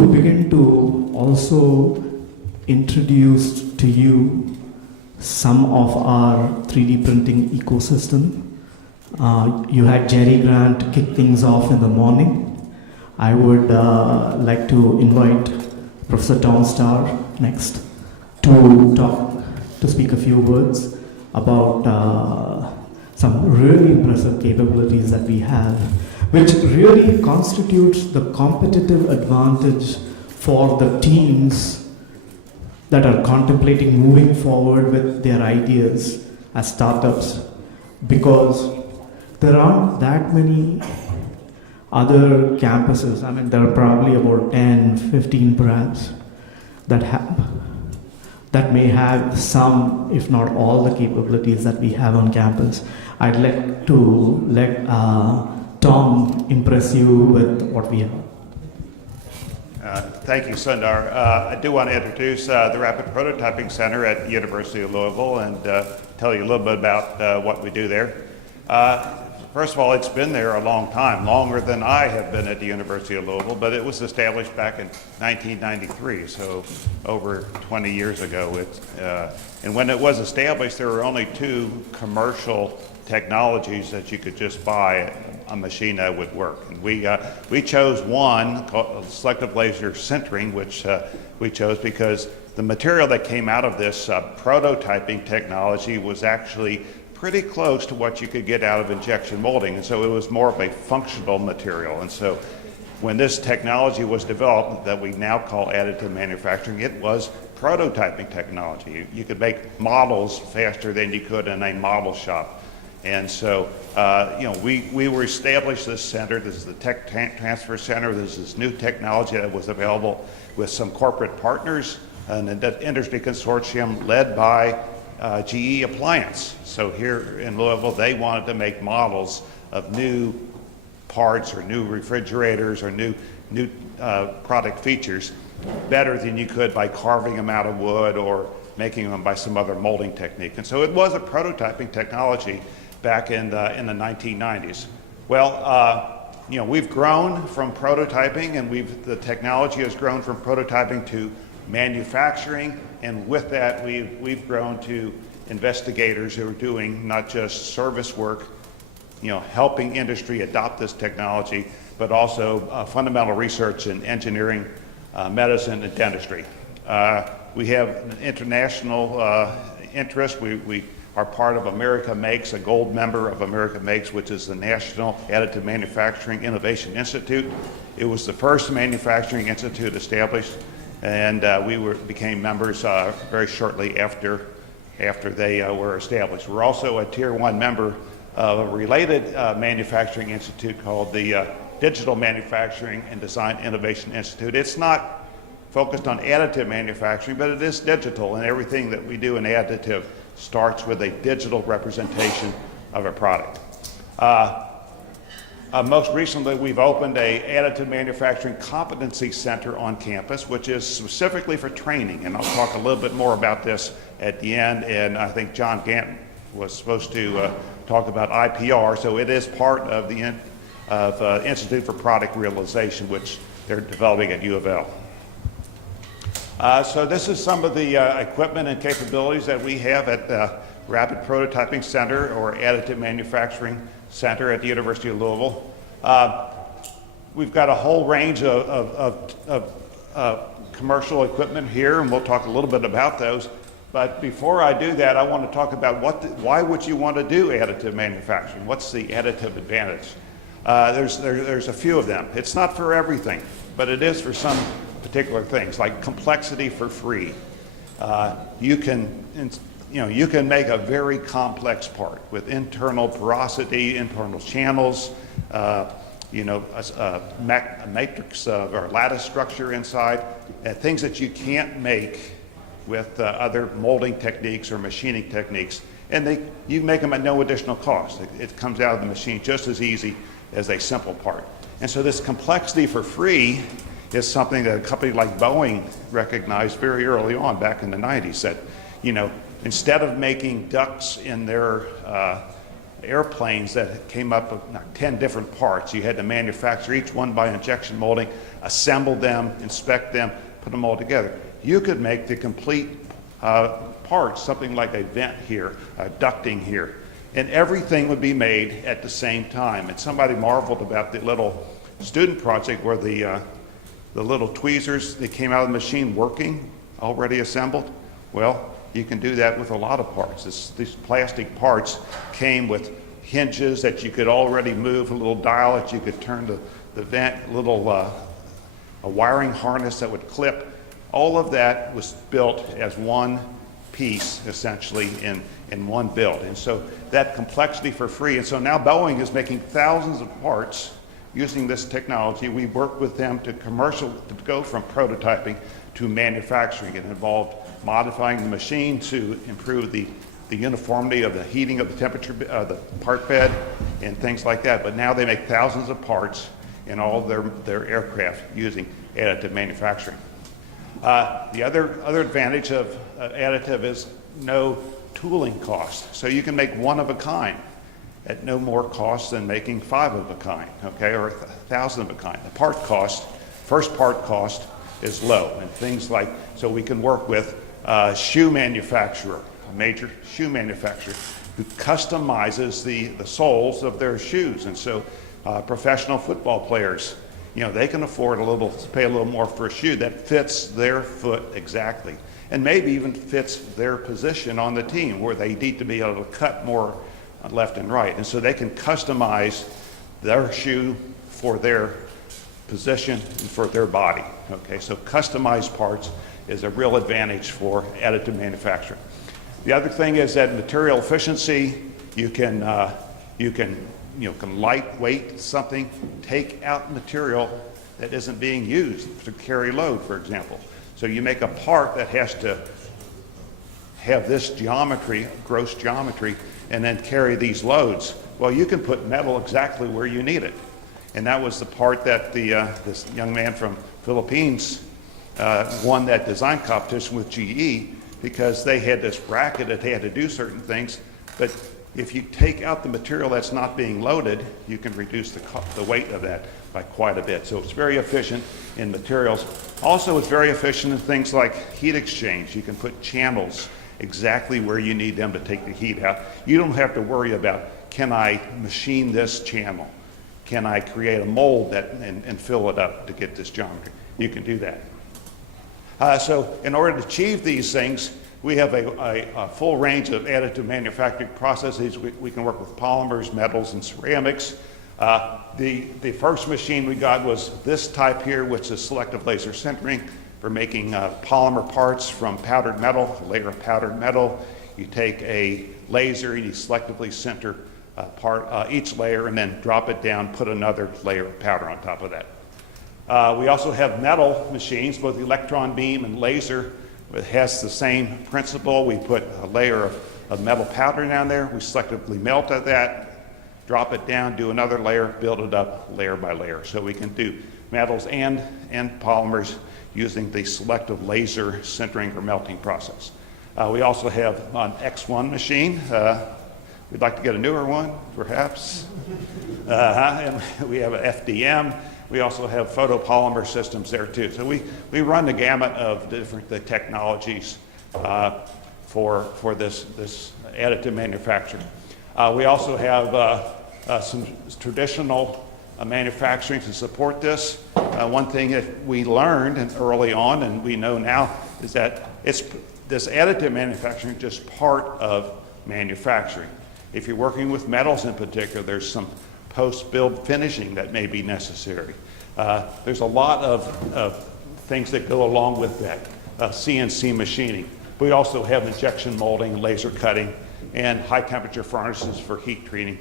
to begin to also introduce to you some of our 3D printing ecosystem. You had Jerry Grant kick things off in the morning. I would like to invite Professor Tom Starr next to speak a few words about some really impressive capabilities that we have, which really constitutes the competitive advantage for the teams that are contemplating moving forward with their ideas as startups, because there aren't that many other campuses. I mean, there are probably about 10, 15 perhaps that may have some, if not all, the capabilities that we have on campus. I'd like to let Tom impress you with what we have. Thank you, Sundar. I do want to introduce the Rapid Prototyping Center at the University of Louisville and tell you a little bit about what we do there. First of all, it's been there a long time, longer than I have been at the University of Louisville, but it was established back in 1993, so over 20 years ago. And when it was established, there were only two commercial technologies that you could just buy a machine that would work. And we chose one called selective laser sintering, which we chose because the material that came out of this prototyping technology was actually pretty close to what you could get out of injection molding, and so it was more of a functional material. And so when this technology was developed that we now call additive manufacturing, it was prototyping technology. You could make models faster than you could in a model shop. And so we were established this center. This is the Tech Transfer Center. This is new technology that was available with some corporate partners and an industry consortium led by GE Appliance. So here in Louisville, they wanted to make models of new parts or new refrigerators or new product features better than you could by carving them out of wood or making them by some other molding technique. And so it was a prototyping technology back in the 1990s. Well, we've grown from prototyping, and the technology has grown from prototyping to manufacturing, and with that we've grown to investigators who are doing not just service work, helping industry adopt this technology, but also fundamental research in engineering, medicine, and dentistry. We have an international interest. We are part of America Makes, a gold member of America Makes, which is the National Additive Manufacturing Innovation Institute. It was the first manufacturing institute established, and we became members very shortly after they were established. We're also a Tier 1 member of a related manufacturing institute called the Digital Manufacturing and Design Innovation Institute. It's not focused on additive manufacturing, but it is digital, and everything that we do in additive starts with a digital representation of a product. Most recently, we've opened an additive manufacturing competency center on campus, which is specifically for training, and I'll talk a little bit more about this at the end, and I think John Gant was supposed to talk about IPR, so it is part of the Institute for Product Realization, which they're developing at UofL. So this is some of the equipment and capabilities that we have at the Rapid Prototyping Center, or Additive Manufacturing Center at the University of Louisville. We've got a whole range of commercial equipment here, and we'll talk a little bit about those. But before I do that, I want to talk about why would you want to do additive manufacturing? What's the additive advantage? There's a few of them. It's not for everything, but it is for some particular things, like complexity for free. You can make a very complex part with internal porosity, internal channels, a matrix or lattice structure inside, things that you can't make with other molding techniques or machining techniques. And you make them at no additional cost. It comes out of the machine just as easy as a simple part. And so this complexity for free is something that a company like Boeing recognized very early on back in the 90s, that instead of making ducts in their airplanes that came up with 10 different parts. You had to manufacture each one by injection molding, assemble them, inspect them, put them all together. You could make the complete parts, something like a vent here, a ducting here, and everything would be made at the same time. And somebody marveled about the little student project where the little tweezers that came out of the machine working, already assembled. Well, you can do that with a lot of parts. These plastic parts came with hinges that you could already move, a little dial that you could turn the vent, a wiring harness that would clip. All of that was built as one piece, essentially, in one build. And so that complexity for free. And so now Boeing is making thousands of parts using this technology. We work with them to go from prototyping to manufacturing. It involved modifying the machine to improve the uniformity of the heating of the temperature, the part bed, and things like that. But now they make thousands of parts in all their aircraft using additive manufacturing. The other advantage of additive is no tooling cost. So you can make one of a kind at no more cost than making 5 of a kind, okay, or 1,000 of a kind. The first part cost is low, and things like, so we can work with a shoe manufacturer, a major shoe manufacturer, who customizes the soles of their shoes. And so professional football players, they can afford to pay a little more for a shoe that fits their foot exactly, and maybe even fits their position on the team, where they need to be able to cut more left and right. And so they can customize their shoe for their position and for their body. Okay, so customized parts is a real advantage for additive manufacturing. The other thing is that material efficiency. You can lightweight something, take out material that isn't being used to carry load, for example. So you make a part that has to have this geometry, gross geometry, and then carry these loads. Well, you can put metal exactly where you need it. And that was the part that this young man from Philippines won that design competition with GE, because they had this bracket that they had to do certain things. But if you take out the material that's not being loaded, you can reduce the weight of that by quite a bit. So it's very efficient in materials. Also, it's very efficient in things like heat exchange. You can put channels exactly where you need them to take the heat out. You don't have to worry about, can I machine this channel? Can I create a mold and fill it up to get this geometry? You can do that. So in order to achieve these things, we have a full range of additive manufacturing processes. We can work with polymers, metals, and ceramics. The first machine we got was this type here, which is selective laser sintering for making polymer parts from powdered metal, a layer of powdered metal. You take a laser and you selectively sinter each layer, and then drop it down, put another layer of powder on top of that. We also have metal machines, both electron beam and laser. It has the same principle. We put a layer of metal powder down there, we selectively melt at that, drop it down, do another layer, build it up layer by layer. So we can do metals and polymers using the selective laser sintering or melting process. We also have an X1 machine. We'd like to get a newer one, perhaps. And we have an FDM. We also have photopolymer systems there too. So we run the gamut of different technologies for this additive manufacturing. We also have some traditional manufacturing to support this. One thing that we learned early on, and we know now, is that this additive manufacturing is just part of manufacturing. If you're working with metals in particular, there's some post-build finishing that may be necessary. There's a lot of things that go along with that, CNC machining. We also have injection molding, laser cutting, and high temperature furnaces for heat treating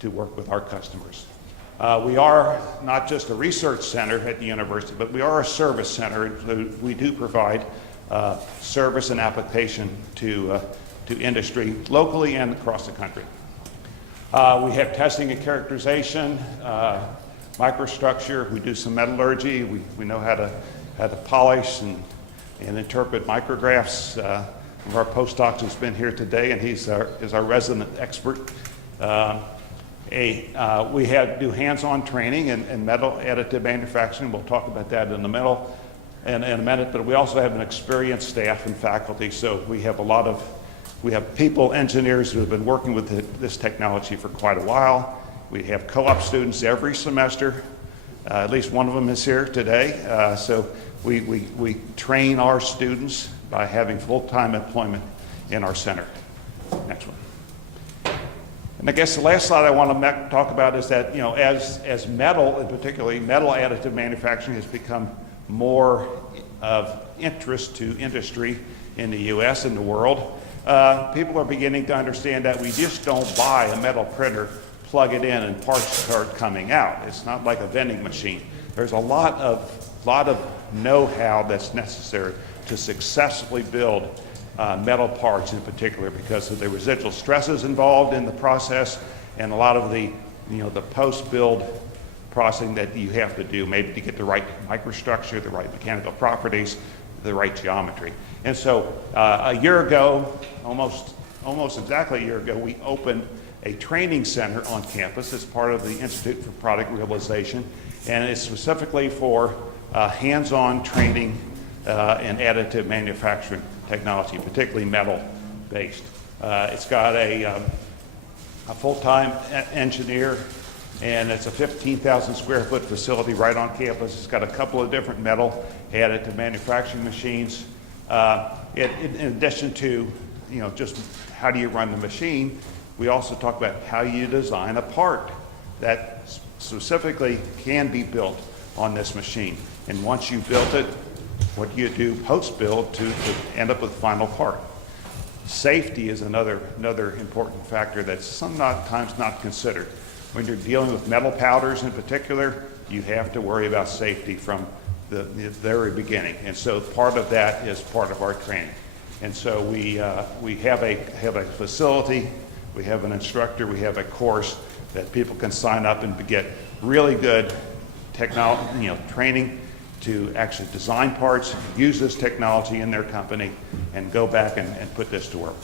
to work with our customers. We are not just a research center at the university, but we are a service center, and we do provide service and application to industry locally and across the country. We have testing and characterization, microstructure. We do some metallurgy. We know how to polish and interpret micrographs. One of our postdocs has been here today, and is our resident expert We do hands-on training in metal additive manufacturing. We'll talk about that in a minute, but we also have an experienced staff and faculty, so we have people, engineers who have been working with this technology for quite a while. We have co-op students every semester. At least one of them is here today. So we train our students by having full-time employment in our center. Next one. And I guess the last slide I want to talk about is that, as metal, and particularly metal additive manufacturing, has become more of interest to industry in the US and the world, people are beginning to understand that we just don't buy a metal printer, plug it in, and parts start coming out. It's not like a vending machine. There's a lot of know-how that's necessary to successfully build metal parts in particular, because of the residual stresses involved in the process and a lot of the post-build processing that you have to do, maybe to get the right microstructure, the right mechanical properties, the right geometry. And so a year ago, almost exactly a year ago, we opened a training center on campus as part of the Institute for Product Realization, and it's specifically for hands-on training in additive manufacturing technology, particularly metal-based. It's got a full-time engineer, and it's a 15,000 square foot facility right on campus. It's got a couple of different metal additive manufacturing machines. In addition to just how do you run the machine, we also talk about how you design a part that specifically can be built on this machine. And once you've built it, what do you do post-build to end up with the final part? Safety is another important factor that's sometimes not considered. When you're dealing with metal powders in particular, you have to worry about safety from the very beginning. And so part of that is part of our training. And so we have a facility, we have an instructor, we have a course that people can sign up and get really good training to actually design parts, use this technology in their company, and go back and put this to work.